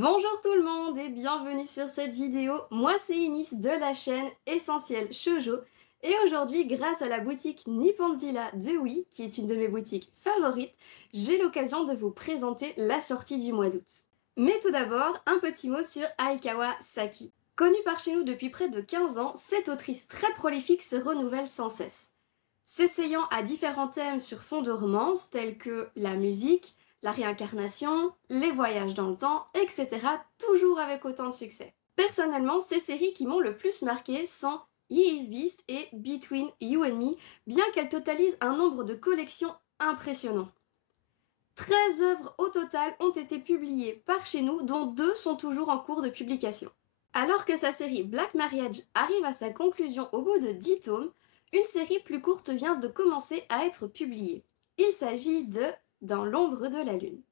Bonjour tout le monde et bienvenue sur cette vidéo. Moi c'est Inis de la chaîne Essentiel Shoujo et aujourd'hui grâce à la boutique Nipponzilla de Wii, qui est une de mes boutiques favorites, j'ai l'occasion de vous présenter la sortie du mois d'août. Mais tout d'abord, un petit mot sur Aikawa Saki. Connue par chez nous depuis près de 15 ans, cette autrice très prolifique se renouvelle sans cesse. S'essayant à différents thèmes sur fond de romance tels que la musique, la réincarnation, les voyages dans le temps, etc. toujours avec autant de succès. Personnellement, ces séries qui m'ont le plus marqué sont Is Beast et Between You and Me, bien qu'elles totalisent un nombre de collections impressionnant. 13 œuvres au total ont été publiées par chez nous, dont 2 sont toujours en cours de publication. Alors que sa série Black Marriage arrive à sa conclusion au bout de 10 tomes, une série plus courte vient de commencer à être publiée. Il s'agit de Dans l'ombre de la lune.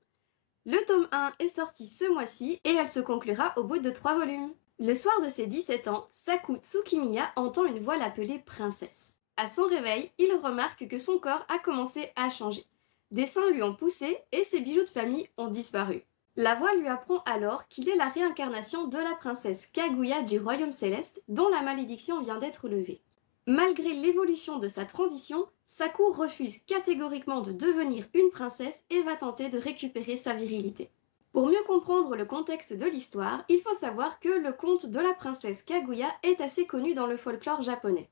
Le tome 1 est sorti ce mois-ci et elle se conclura au bout de 3 volumes. Le soir de ses 17 ans, Saku Tsukimiya entend une voix l'appeler princesse. À son réveil, il remarque que son corps a commencé à changer. Des seins lui ont poussé et ses bijoux de famille ont disparu. La voix lui apprend alors qu'il est la réincarnation de la princesse Kaguya du Royaume Céleste dont la malédiction vient d'être levée. Malgré l'évolution de sa transition, Saku refuse catégoriquement de devenir une princesse et va tenter de récupérer sa virilité. Pour mieux comprendre le contexte de l'histoire, il faut savoir que le conte de la princesse Kaguya est assez connu dans le folklore japonais.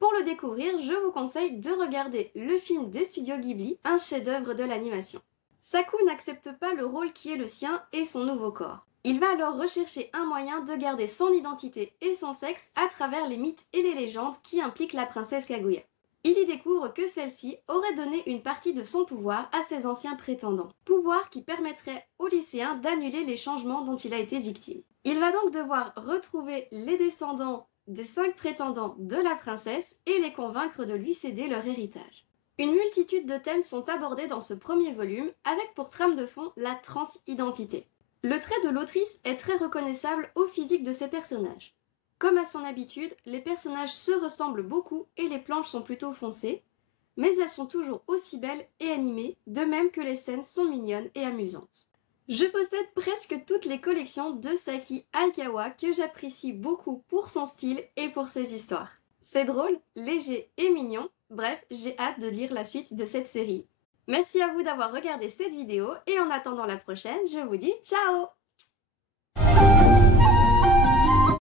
Pour le découvrir, je vous conseille de regarder le film des studios Ghibli, un chef-d'œuvre de l'animation. Saku n'accepte pas le rôle qui est le sien et son nouveau corps. Il va alors rechercher un moyen de garder son identité et son sexe à travers les mythes et les légendes qui impliquent la princesse Kaguya. Il y découvre que celle-ci aurait donné une partie de son pouvoir à ses anciens prétendants, pouvoir qui permettrait aux lycéens d'annuler les changements dont il a été victime. Il va donc devoir retrouver les descendants des 5 prétendants de la princesse et les convaincre de lui céder leur héritage. Une multitude de thèmes sont abordés dans ce premier volume, avec pour trame de fond la transidentité. Le trait de l'autrice est très reconnaissable au physique de ses personnages. Comme à son habitude, les personnages se ressemblent beaucoup et les planches sont plutôt foncées, mais elles sont toujours aussi belles et animées, de même que les scènes sont mignonnes et amusantes. Je possède presque toutes les collections de Saki Aikawa que j'apprécie beaucoup pour son style et pour ses histoires. C'est drôle, léger et mignon, bref, j'ai hâte de lire la suite de cette série. Merci à vous d'avoir regardé cette vidéo et en attendant la prochaine, je vous dis ciao!